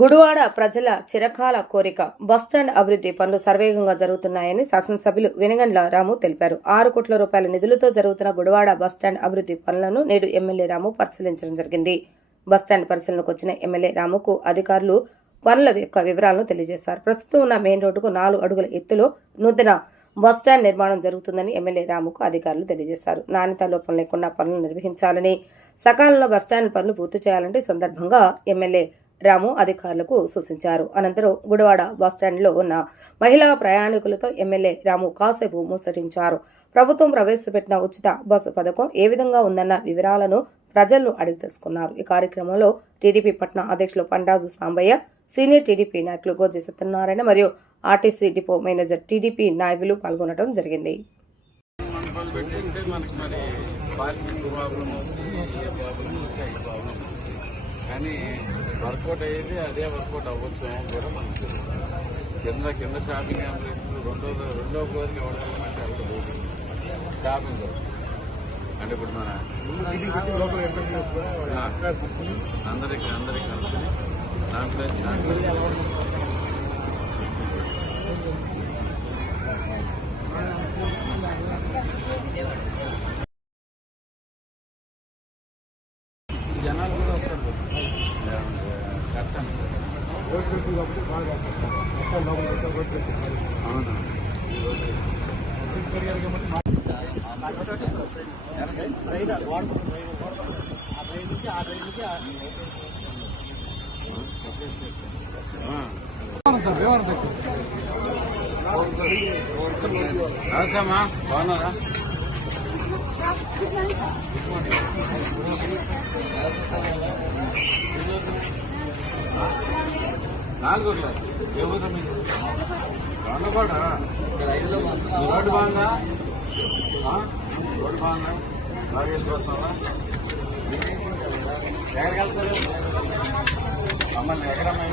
గుడివాడ ప్రజల చిరకాల కోరిక బస్టాండ్ అభివృద్ధి పనులు శరవేగంగా జరుగుతున్నాయని శాసనసభ్యులు వెనుగండ్ల రాము తెలిపారు. 6 కోట్ల రూపాయల నిధులతో జరుగుతున్న గుడివాడ బస్టాండ్ అభివృద్ధి పనులను నేడు ఎమ్మెల్యే రాము పరిశీలించడం జరిగింది. బస్టాండ్ పరిశీలనకు వచ్చిన ఎమ్మెల్యే రాముకు అధికారులు పనుల యొక్క వివరాలను తెలియజేశారు. ప్రస్తుతం ఉన్న మెయిన్ రోడ్డుకు 4 అడుగుల ఎత్తులో నూతన బస్టాండ్ నిర్మాణం జరుగుతుందని ఎమ్మెల్యే రాముకు అధికారులు తెలియజేశారు. నాణ్యత లోపం లేకుండా పనులు నిర్వహించాలని, సకాలంలో బస్టాండ్ పనులు పూర్తి చేయాలంటే సందర్భంగా ఎమ్మెల్యే రాము అధికారులకు సూచించారు. అనంతరం గుడివాడ బస్టాండ్లో ఉన్న మహిళా ప్రయాణికులతో ఎమ్మెల్యే రాము కాసేపు ముచ్చటించారు. ప్రభుత్వం ప్రవేశపెట్టిన ఉచిత బస్సు పథకం ఏ విధంగా ఉందన్న వివరాలను ప్రజలను అడిగి తెలుసుకున్నారు. ఈ కార్యక్రమంలో టీడీపీ పట్న అధ్యక్షులు పండాజు సాంబయ్య, సీనియర్ టీడీపీ నాయకులు గోజి సత్యనారాయణ మరియు ఆర్టీసీ డిపో మేనేజర్ టీడీపీ నాయకులు పాల్గొనడం జరిగింది. కానీ వర్కౌట్ అయ్యేది అదే వర్కౌట్ అవ్వచ్చు కూడా మనకు కింద షాపింగ్ కాంప్లెక్స్ రెండో ఫ్లోర్కి ఎవరంటే వెళ్ళదు షాపింగ్ అంటే ఇప్పుడు మన అందరికి కలుసుకుని దాంట్లో జనాలు కూడా వస్తారు. రాసామా బాగున్నారా? నాలుగో క్లాస్ ఏ ఊరు మీకు? రంగపాడ రోడ్డు బాగుందా? రోడ్డు బాగుందా? బాగా వెళ్ళిపోతావా? ఎక్కడికి వెళ్తారు? మమ్మల్ని ఎక్కడమ్మా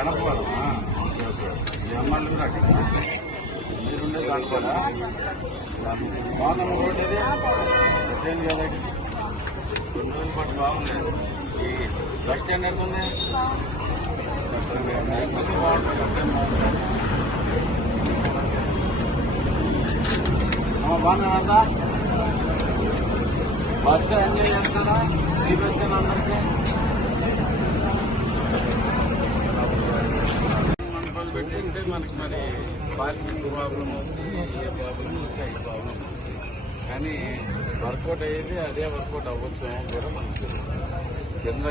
ఎడపోవాలమ్మా అమ్మాళ్ళు కూడా అక్కడ మీరుండేది అనుకోరా? బాగుందమ్మా రోడ్డు అది ట్రైన్ కదా 2 రోజుల పాటు బాగుండేది. ఈ బస్ స్టాండ్ ఎడుతుంది బాగున్నా బస్ ఎంజాయ్ చేస్తారా? ఈ బస్ స్టాండ్ అందరికీ పెట్టింటే మనకి మరి పార్కింగ్ ప్రాబ్లం వస్తుంది, ఏ ప్రాబ్లం వస్తాయి ప్రాబ్లం. కానీ వర్కౌట్ అయ్యేది అదే వర్కౌట్ అవ్వచ్చు కూడా మనకు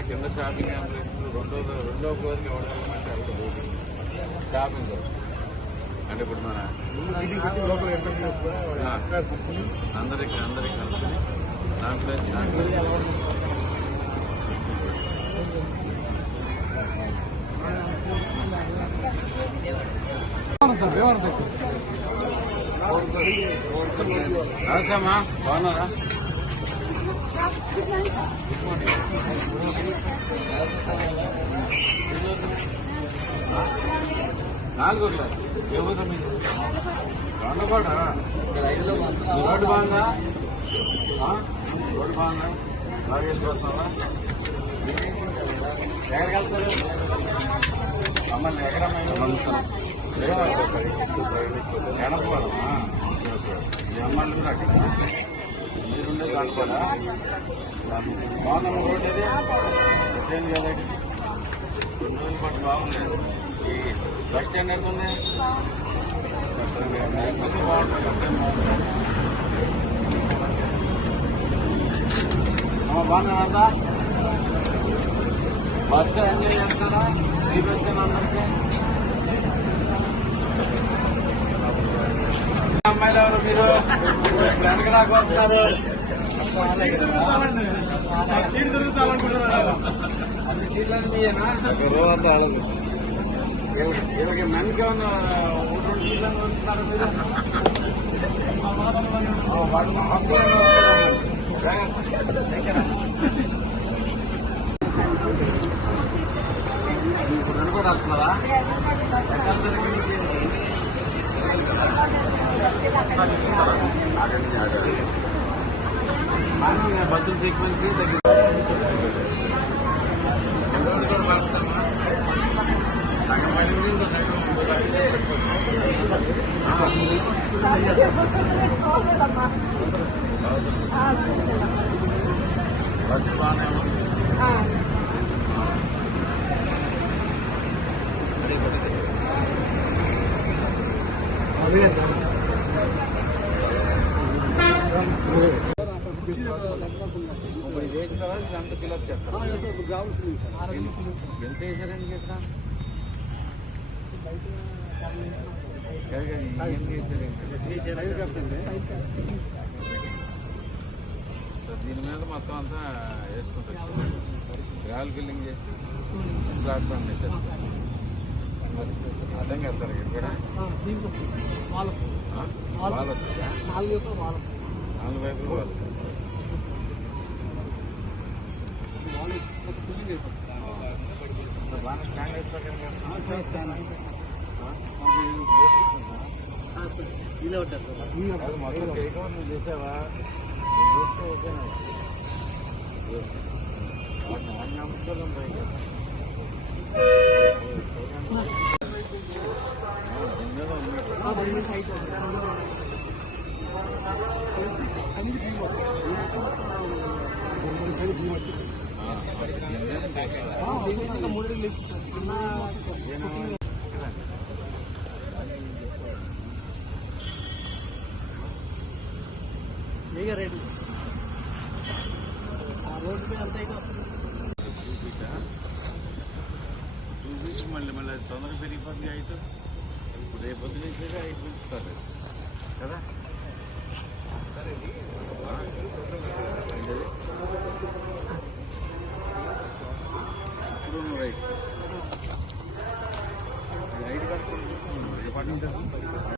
కింద షాపింగ్ కాంప్లెక్స్ రెండో ఫ్లోర్కి ఎవరంటే వెళ్ళదు షాపింగ్ అంటే ఇప్పుడు మన అందరికి కలుసుకుని దాంట్లో రాసామా బాగున్నారా? నాలుగో క్లాస్ ఏ ఊరు మీకు? రంగపాడ రోడ్డు బాగుందా? రోడ్డు బాగుందా? బాగా వెళ్ళిపోతావా? ఎక్కడికి వెళ్తారు? మమ్మల్ని ఎక్కడమ్మా ఎడపోవాలమ్మా అమ్మాళ్ళు కూడా అక్కడ మీరుండేది అనుకోరా? బాగుందమ్మా రోడ్డు అది ట్రైన్ కదా 2 రోజుల పాటు బాగుండేది. ఈ బస్ స్టాండ్ ఎడుతుంది బాగున్నా బస్ ఎంజాయ్ చేస్తారా? ఈ బస్ స్టాండ్ అందరికీ అమ్మాయిలు ఎవరు మీరు? వెనక నాకు వస్తున్నారు. అన్ని సీట్లన్నీ మీయేనా? ఇలాగే మెన్కి ఏమన్నా 2 సీట్లను వస్తున్నారు మీరు? ఇప్పుడు కూడా వస్తున్నారా? బస్సులు ఫ్రీక్వెన్సీ ఎంత వేసారని చెప్తా దీని మీద మొత్తం అంతా వేసుకుంటారు గ్రావెల్ ఫిల్లింగ్ చేసి ప్లాట్ఫామ్ వేసేస్తారు అర్థం కడతారు ఇక్కడ కూడా వాళ్ళు నాలుగు వైపులు వాళ్ళు బాగా స్టాండ్ వేస్తారు మొత్తం చేయడం నువ్వు చేసావా చూస్తే ఓకేనా నమ్మకం పోయి రేటు ఆ రోడ్డు మీద అంతా మళ్ళీ మళ్ళీ తొందరగా పెరిగిపోతుంది అయితే ఇప్పుడు రేపు పొద్దున వేసేది ఐదు పెంచుతారు కదా ఇప్పుడు రైట్ ఐదు కట్టుకుంటున్నాను రేపటి నుంచి